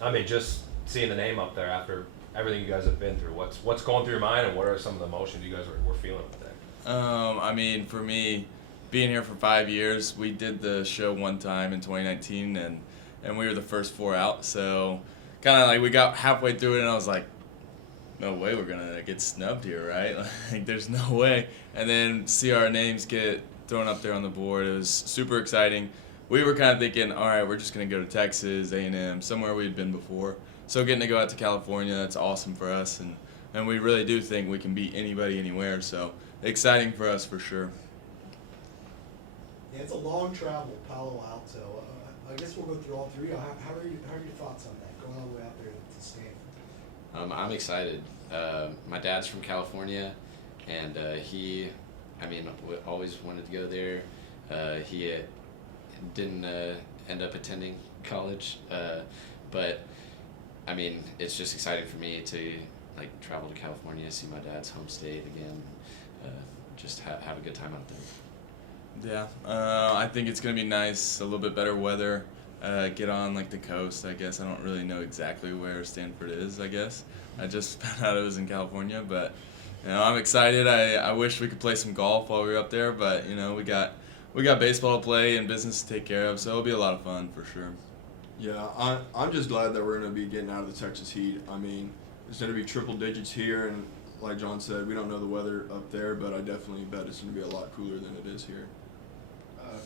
I mean, just seeing the name up there after everything you guys have been through, what's going through your mind, and what are some of the emotions you guys were feeling with that? I mean, for me, being here for 5 years, we did the show one time in 2019, and we were the first four out. So, kind of like we got halfway through it, and I was like, no way we're gonna get snubbed here, right? Like, there's no way. And then see our names get thrown up there on the board. It was super exciting. We were kind of thinking, all right, we're just gonna go to Texas, A&M, somewhere we'd been before. So getting to go out to California, that's awesome for us, and we really do think we can beat anybody anywhere. So exciting for us for sure. Yeah, it's a long travel, Palo Alto. I guess we'll go through all three. How are your thoughts on that, going all the way out there to Stanford? I'm excited. My dad's from California, and I mean, always wanted to go there. He didn't end up attending college, but I mean, it's just exciting for me to like travel to California, see my dad's home state again, uh, just have a good time out there. Yeah, I think it's gonna be nice. A little bit better weather. Get on like the coast. I guess I don't really know exactly where Stanford is. I guess I just found out it was in California, but I'm excited. I wish we could play some golf while we were up there, but we got baseball to play and business to take care of, so it'll be a lot of fun for sure. Yeah, I'm just glad that we're going to be getting out of the Texas heat. I mean, it's going to be triple digits here, and like John said, we don't know the weather up there, but I definitely bet it's going to be a lot cooler than it is here.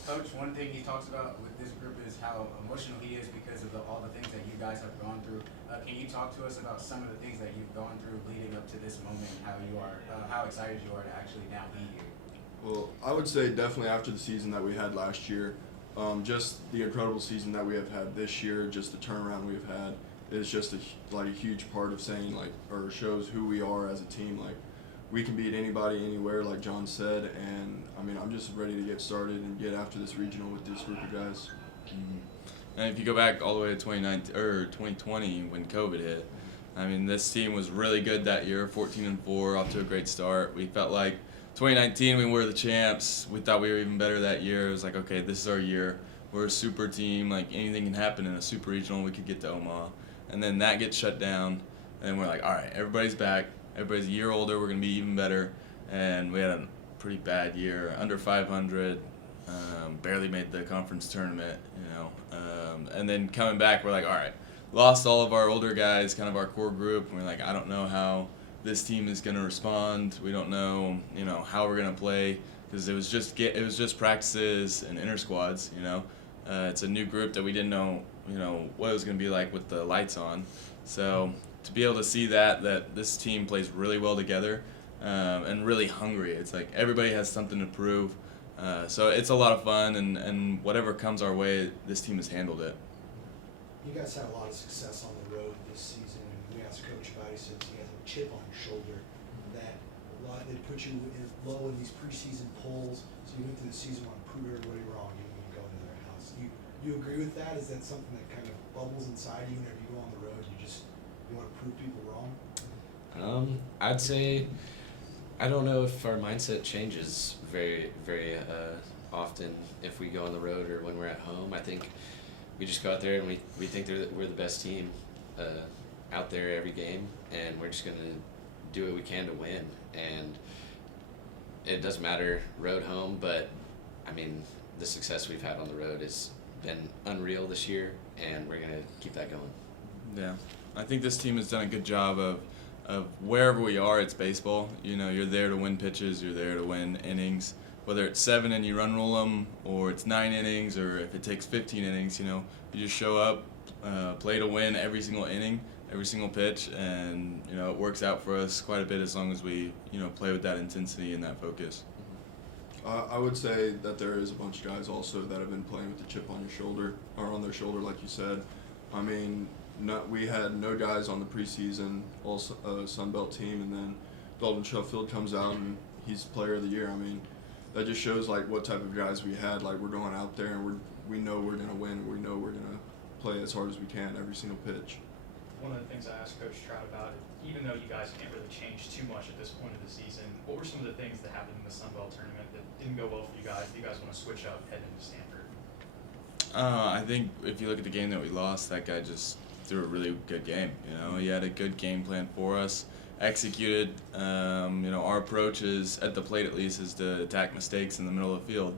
Coach, one thing he talks about with this group is how emotional he is because of all the things that you guys have gone through. Can you talk to us about some of the things that you've gone through leading up to this moment, and how excited you are to actually now be here? Well, I would say definitely after the season that we had last year, just the incredible season that we have had this year, just the turnaround we've had is just like a huge part of saying like or shows who we are as a team. Like we can beat anybody anywhere, like John said, and I mean I'm just ready to get started and get after this regional with this group of guys. And if you go back all the way to 2019 or 2020 when COVID hit, I mean this team was really good that year, 14-4, off to a great start. We felt like 2019 we were the champs. We thought we were even better that year. It was like, okay, this is our year. We're a super team. Like anything can happen in a super regional. We could get to Omaha, and then that gets shut down, and then we're like, all right, everybody's back. Everybody's a year older. We're gonna be even better, and we had a pretty bad year, under 500. Barely made the conference tournament, and then coming back, we're like, all right, lost all of our older guys, kind of our core group, and we're like, I don't know how this team is going to respond. We don't know, how we're going to play because it was just practices and inter squads. It's a new group that we didn't know, what it was going to be like with the lights on. So to be able to see that this team plays really well together and really hungry. It's like everybody has something to prove. So it's a lot of fun, and whatever comes our way, this team has handled it. You guys had a lot of success on the road this season, and we asked Coach about it. He said he has a chip on your shoulder that they put you low in these preseason polls. So you went through the season wanting to prove everybody wrong, even when you go into their house. You agree with that? Is that something that kind of bubbles inside you whenever you go on the road? You want to prove people wrong? I'd say I don't know if our mindset changes very, very often if we go on the road or when we're at home. I think we just go out there and we think we're the best team out there every game, and we're just going to do what we can to win. And it doesn't matter road, home, but I mean, the success we've had on the road has been unreal this year, and we're going to keep that going. Yeah, I think this team has done a good job of wherever we are, it's baseball. You're there to win pitches, you're there to win innings. Whether it's 7 and you run roll them, or it's 9 innings, or if it takes 15 innings, you just show up, play to win every single inning, every single pitch, and it works out for us quite a bit as long as we play with that intensity and that focus. I would say that there is a bunch of guys also that have been playing with the chip on your shoulder or on their shoulder, like you said. I mean, we had no guys on the preseason All Sun Belt team, and then Dalton Shuffield comes out and he's Player of the Year. I mean, that just shows like what type of guys we had. Like we're going out there and we know we're gonna win. And we know we're gonna play as hard as we can every single pitch. One of the things I asked Coach Trout about, even though you guys can't really change too much at this point of the season, what were some of the things that happened in the Sun Belt tournament that didn't go well for you guys that you guys want to switch up heading into Stanford? I think if you look at the game that we lost, that guy threw a really good game. He had a good game plan for us, executed. Our approach is, at the plate at least, is to attack mistakes in the middle of the field.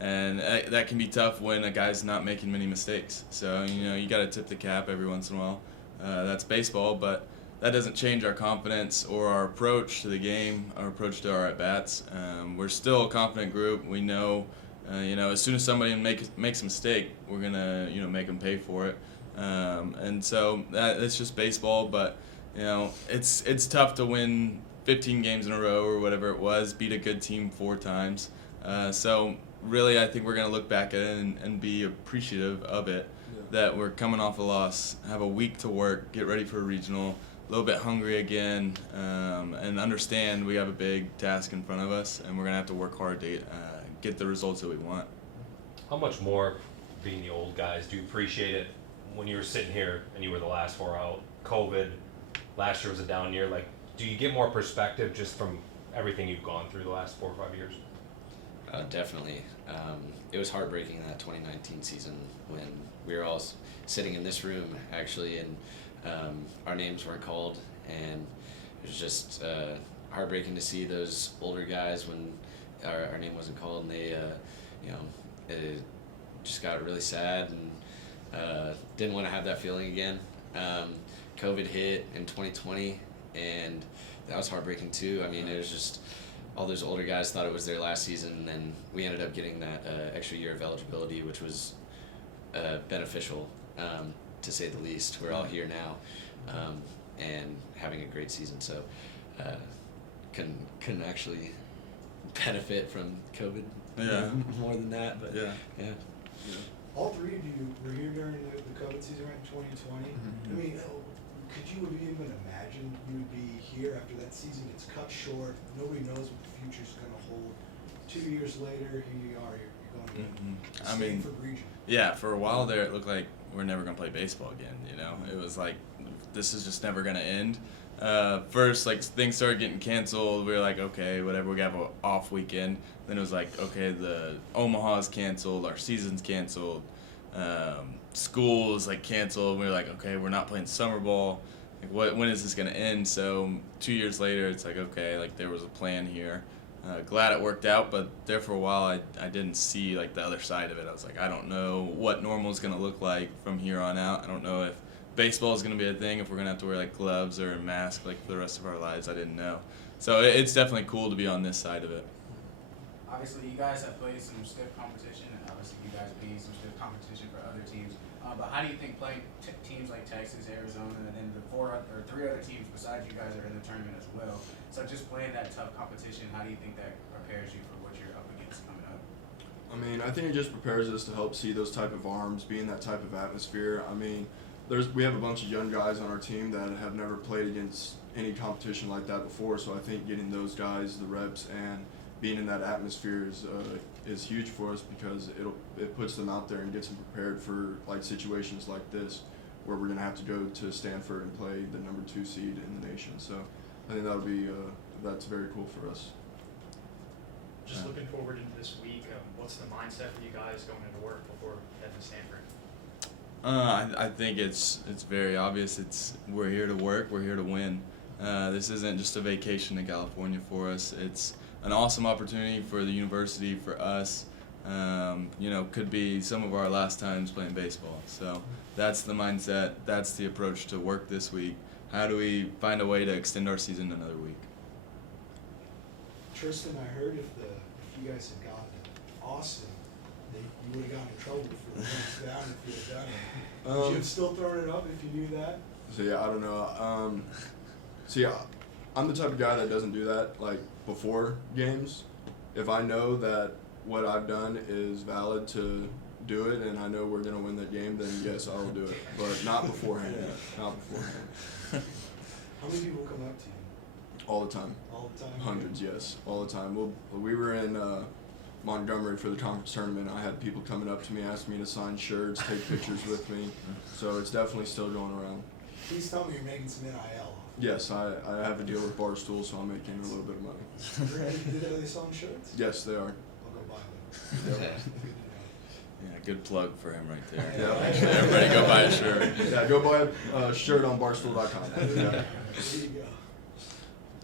And that can be tough when a guy's not making many mistakes. So, you got to tip the cap every once in a while. That's baseball, but that doesn't change our confidence or our approach to the game, our approach to our at-bats. We're still a confident group. We know, as soon as somebody makes a mistake, we're going to, make them pay for it. And so it's just baseball, but, it's tough to win 15 games in a row or whatever it was, beat a good team 4 times. So really, I think we're going to look back at it and be appreciative of it, that we're coming off a loss, have a week to work, get ready for a regional, a little bit hungry again, and understand we have a big task in front of us, and we're going to have to work hard to get the results that we want. How much more, being the old guys, do you appreciate it when you were sitting here and you were the last 4 out? COVID, last year was a down year. Like, do you get more perspective just from everything you've gone through the last 4 or 5 years? Definitely. It was heartbreaking in that 2019 season when we were all sitting in this room, actually, and our names weren't called, and it was just heartbreaking to see those older guys when our name wasn't called, and they, it just got really sad, and didn't want to have that feeling again. COVID hit in 2020, and that was heartbreaking too. I mean, it was just all those older guys thought it was their last season, and we ended up getting that extra year of eligibility, which was beneficial, to say the least. We're all here now, and having a great season, so couldn't actually benefit from COVID more than that, but yeah. All 3 of you were here during the COVID season, right, in 2020. Mm-hmm. I mean, could you have even imagined you would be here after that season gets cut short? Nobody knows what the future's going to hold. 2 years later, here you are. You're going to Stanford region. Yeah, for a while there, it looked like we're never going to play baseball again. It was like, this is just never going to end. First, like, things started getting canceled. We were like, okay, whatever, we're going to have an off weekend. Then it was like, okay, the Omaha's canceled, our season's canceled, school is like canceled. We were like, okay, we're not playing summer ball. Like, when is this going to end? So 2 years later, it's like, okay, like, there was a plan here. Glad it worked out, but there for a while, I didn't see, like, the other side of it. I was like, I don't know what normal is going to look like from here on out. I don't know if baseball is going to be a thing, if we're going to have to wear, like, gloves or a mask, like, for the rest of our lives. I didn't know. So it's definitely cool to be on this side of it. Obviously, you guys have played some stiff competition, and obviously you guys beat some stiff competition for other teams. But how do you think playing teams like Texas, Arizona, and then the 3 other teams besides you guys are in the tournament as well? So just playing that tough competition, how do you think that prepares you for what you're up against coming up? I mean, I think it just prepares us to help see those type of arms, be in that type of atmosphere. I mean, we have a bunch of young guys on our team that have never played against any competition like that before. So I think getting those guys the reps and being in that atmosphere is huge for us, because it puts them out there and gets them prepared for, like, situations like this, where we're gonna have to go to Stanford and play the number 2 seed in the nation. So I think that's very cool for us. Just looking forward into this week, what's the mindset for you guys going into work before heading to Stanford? I think it's very obvious. We're here to work. We're here to win. This isn't just a vacation to California for us. It's an awesome opportunity for the university, for us. Could be some of our last times playing baseball. So that's the mindset. That's the approach to work this week. How do we find a way to extend our season another week? Tristan, I heard if you guys had gotten to Austin, you would have gotten in trouble for the hands down if you had done it. Would you have still thrown it up if you knew that? So yeah, I don't know. I'm the type of guy that doesn't do that, like, before games. If I know that what I've done is valid to do it, and I know we're gonna win that game, then yes, I will do it. But not beforehand. Not beforehand. How many people come up to you? All the time. All the time? Hundreds, yes, all the time. We were in Montgomery for the conference tournament. I had people coming up to me, asking me to sign shirts, take pictures with me. So it's definitely still going around. Please tell me you're making some NIL. Yes, I have a deal with Barstool, so I'm making a little bit of money. Are they selling shirts? Yes, they are. I'll go buy them. Yeah, good plug for him right there. Yeah. Everybody go buy a shirt. Yeah, go buy a shirt on barstool.com. Yeah. There you go.